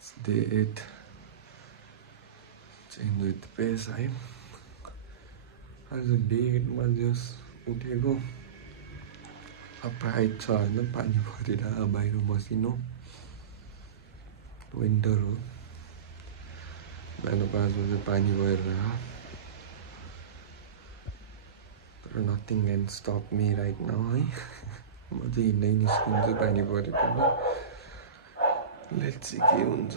Day 8. Change with pace है आज day 8 मा जस्ट उठेको प्राइड छ होइन पानी परिरहेको बाहिर मसिनो विन्टर हो बिहान 5 बजे पानी परिरहेको तर nothing can stop me right now है म चाहिँ हिँड्दै निस्किन्छु पानी परेकोमा लेट्स सी के हुन्छ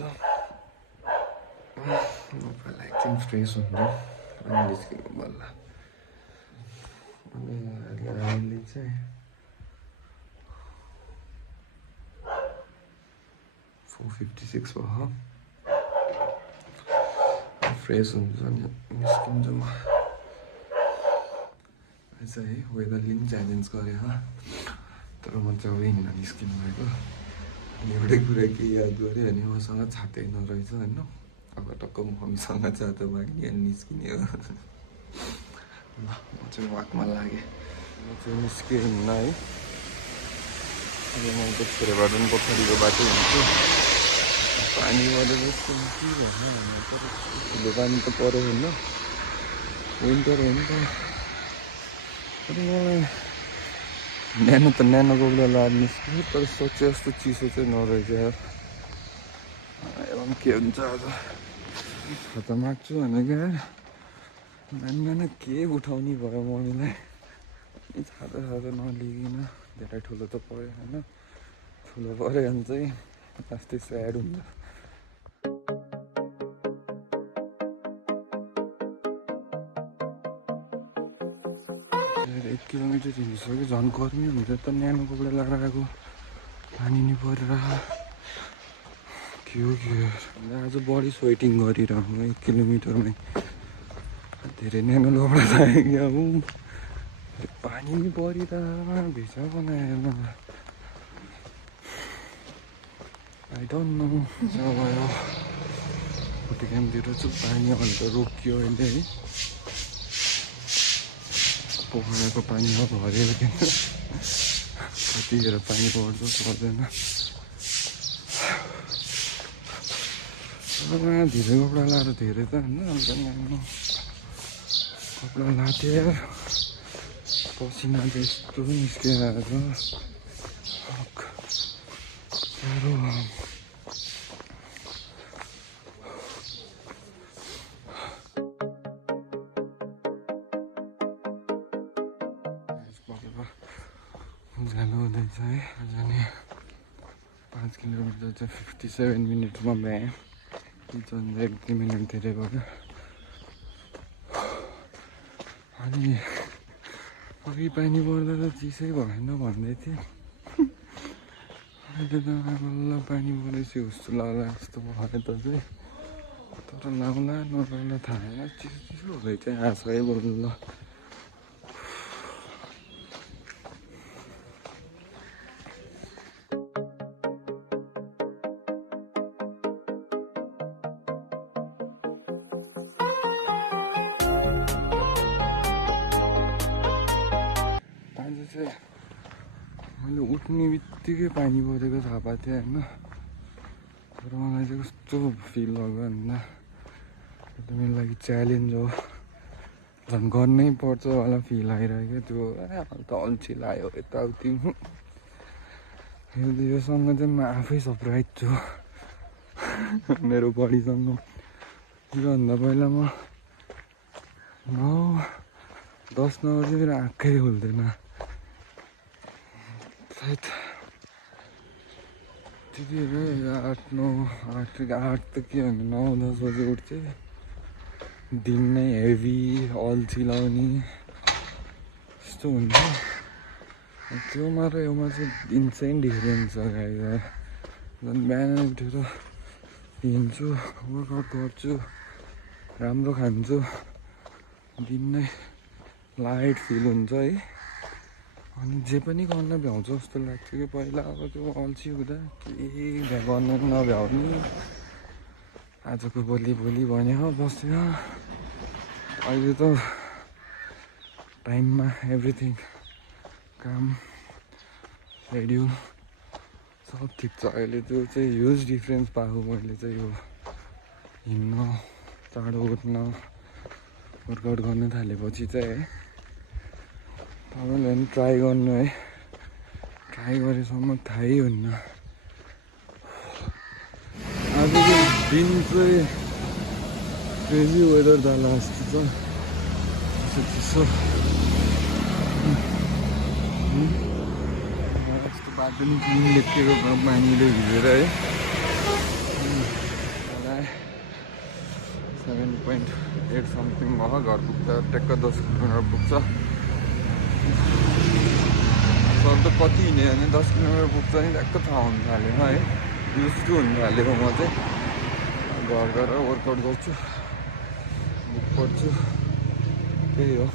पहिला एकछिन फ्रेस हुन्छ अनि निस्किनु बल्ल अनि अहिले चाहिँ 4:56 भयो फ्रेस हुन्छ अनि निस्किन्छु म आज है वेदरले पनि च्यालेन्ज गरे तर म चाहिँ अब हिँड्न निस्किनु भएको अनि एउटै कुरा के याद गरेँ अनि मसँग छातै नरहेछ होइन अब टक्क मम्मीसँग छाता माग्ने अनि निस्किने हो ल म चाहिँ वाकमा लागेँ म चाहिँ निस्केँ हिँड्न है अब म त छोरेबाट पनि पोखरीको बाटो हिँड्छु पानी परेर जस्तो के भएन भन्नु तर ठुलो पानी त पऱ्यो होइन विन्टर हो नि त तर मलाई न्यानो त न्यानोको बेला निस्क्यो तर सोचे जस्तो चिसो चाहिँ नरहेछ यार एवं के हुन्छ आज छाता माग्छु भनेको यार बिहान के उठाउने भयो मम्मीलाई छाता नलिकन धेरै ठुलो त पऱ्यो होइन ठुलो पऱ्यो भने चाहिँ लास्टै स्याड हुन्छ 1 किलोमिटर हिँडिसक्यो झन् गर्मी हुन्छ त न्यानो कपडा लगाएर आएको पानी नि परेर के हो आज बडी स्वेटिङ गरिरहनु 1 किलोमिटरमै धेरै न्यानो कपडा चाहियो अब पानी नि परिरहेको भिजा बनायो आई डोन्ट नो जब भयो फोटो क्याम्पतिर चाहिँ पानी अन्त रोकियो अहिले है पोखराको पानी अब हरेर कतिखेर पानी पर्छ पर्दैन धेरै कपडा लाएर धेरै त होइन अन्त न्यानो कपडा लाटेर पसिना चाहिँ यस्तो निस्किरहेको साह्रो उज्यालो हुँदैछ है जाने 5 किलोमिटर चाहिँ 57 मिनटमा भ्याएँ झन् 1-2 मिनट धेरै भयो अनि अघि पानी पर्दा त चिसै भएन भन्दै थिएँ अहिले त बल्ल पानी परेपछि हुस्सु लाग्ला जस्तो भयो त चाहिँ तर लाउला नलाउला थाहा होइन चिसो चिसो हुँदै चाहिँ आएको है बल्ल मैले उठ्ने बित्तिकै पानी परेको थाहा पाएको थिएँ होइन तर मलाई चाहिँ कस्तो फिल भयो भन्दा त्यो मेरो लागि च्यालेन्ज हो झन् गर्नै पर्छ होला फिल आइरहेको त्यो त अल्छी लाग्यो यताउति योसँग चाहिँ म आफै सरप्राइज छु मेरो बडीसँग योभन्दा पहिला म 9-10 बजी मेरो आँखै खुल्दैन सायद त्यतिखेर 8 त के भन्नु 9-10 बजी उठ्थेँ दिन नै हेभी अल्छी लाउने यस्तो हुन्छ त्योमा र योमा चाहिँ इन्सेन्ट डिफ्रेन्स छ गाइस झन् बिहान उठेर हिँड्छु वर्कआउट गर्छु राम्रो खान्छु दिन नै लाइट फिल हुन्छ है अनि जे पनि गर्न भ्याउँछ जस्तो लाग्छ कि पहिला अब त्यो अल्छी हुँदा केही गर्न नभ्याउने आजको भोलि भन्यो बस्यो अहिले त टाइममा एभ्रिथिङ काम सेड्युल सब ठिक छ अहिले त्यो चाहिँ ह्युज डिफ्रेन्स पाएको मैले चाहिँ यो हिँड्न चाँडो उठ्न वर्कआउट गर्न थालेपछि चाहिँ है तपाईँले पनि ट्राई गर्नु है ट्राई गरेसम्म थाहै हुन्न आजको दिन चाहिँ क्रेजी वेदर जाला जस्तो छ चिसो यस्तो बाटो नि क्लिन लेखेको पानीले भिजेर है 7.8 समथिङ भयो घर पुग्दा ट्याक्क 10 किलोमिटर पुग्छ सर त कति हिँड्यो भने 10 किलोमिटर पुग्छ नि ट्याक्क थाहा हुन थालेन है युज टु हुन थालेको म चाहिँ घर गएर वर्कआउट गर्छु बुक पढ्छु त्यही हो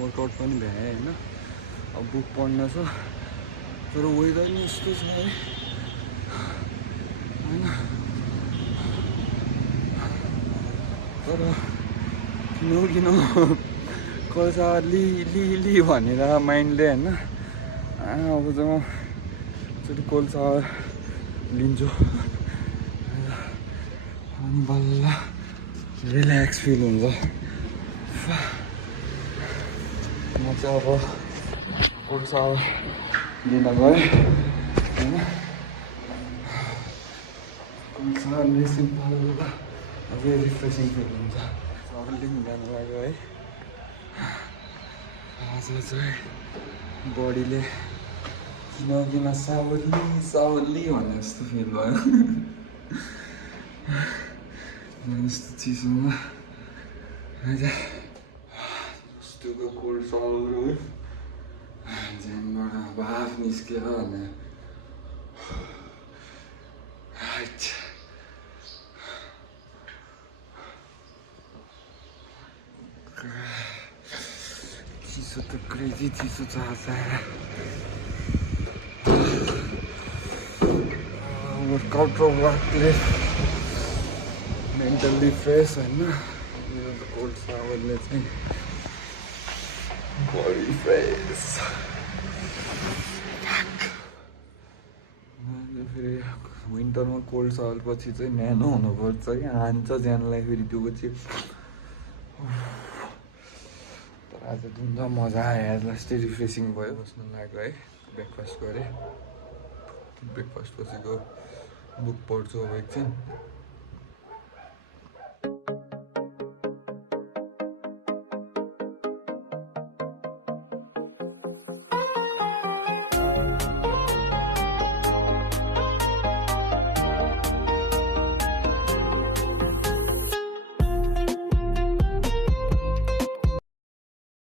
वर्कआउट पनि भ्याएँ होइन अब बुक पढ्न छ तर वेदर नि यस्तो छ है होइन तर किन कसा लि भनेर माइन्डले होइन अब चाहिँ म एकचोटि कोल्ड सावर लिन्छु अनि बल्ल रिल्याक्स फिल हुन्छ म चाहिँ अब कोल्ड सावर लिन गएँ होइन कोल्ड सावरले सिम्पल अझै रिफ्रेसिङ फिल हुन्छ सावर लिन जानु लाग्यो है आज चाहिँ बडीले किन सावरली भने जस्तो फिल भयो यस्तो चिसोमा यस्तोको कोल्ड सावर हो ज्यानबाट भाफ निस्केर भने चिसो त क्रेजी चिसो छ वर्कआउट र वर्कले मेन्टल्ली फ्रेस होइन मेरो त कोल्ड सावरले चाहिँ बडी फ्रेस फेरि विन्टरमा कोल्ड सावर पछि चाहिँ न्यानो हुनुपर्छ कि हान्छ ज्यानलाई फेरि त्यो चाहिँ तर आज जुन त मजा आयो जस्तै रिफ्रेसिङ भयो बस्नु लाग्यो है ब्रेकफास्ट गरेँ ब्रेकफास्ट पछिको बुक पढ्छु अब एकछिन